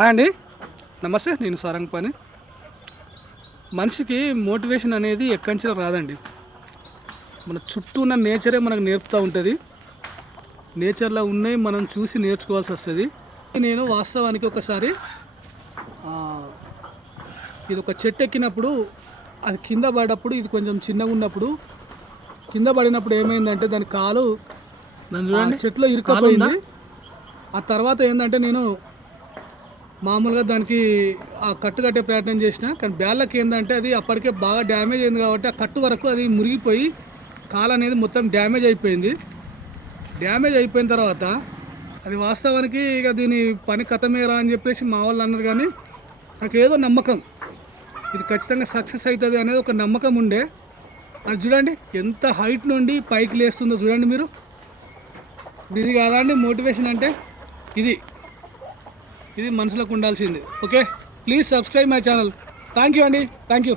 Hi అండి. నమస్తే నేను సారంగపాని మనిషికి మోటివేషన్ అనేది ఎక్కడి నుంచి రాదండి. మన చుట్టూ ఉన్న నేచరే మనకు నేర్పుతూ ఉంటుంది. నేచర్లో ఉన్నాయి మనం చూసి నేర్చుకోవాల్సి వస్తుంది. నేను వాస్తవానికి ఒకసారి ఇది ఒక చెట్టు ఎక్కినప్పుడు అది కింద పడ్డప్పుడు ఇది కొంచెం చిన్నగా ఉన్నప్పుడు కింద పడినప్పుడు ఏమైందంటే దాని కాలు ఆ చెట్లో ఇరుక్కుపోయింది. ఆ తర్వాత ఏంటంటే నేను మామూలుగా దానికి ఆ కట్టు కట్టే ప్రయత్నం చేసిన కానీ బ్యాళ్ళకి ఏంటంటే అది అప్పటికే బాగా డ్యామేజ్ అయింది కాబట్టి ఆ కట్టు వరకు అది మురిగిపోయి కాలు అనేది మొత్తం డ్యామేజ్ అయిపోయింది. డ్యామేజ్ అయిపోయిన తర్వాత అది వాస్తవానికి ఇక దీని పని కథమేరా అని చెప్పేసి మా వాళ్ళు అన్నారు కానీ నాకు ఏదో నమ్మకం. ఇది ఖచ్చితంగా సక్సెస్ అవుతుంది అనేది ఒక నమ్మకం ఉండే. అది చూడండి ఎంత హైట్ నుండి పైకి లేస్తుందో చూడండి మీరు. ఇది కాదండి మోటివేషన్ అంటే ఇది. ఇది మనసులకు ఉండాల్సింది. Okay please subscribe my channel thank you అండి థ్యాంక్ యూ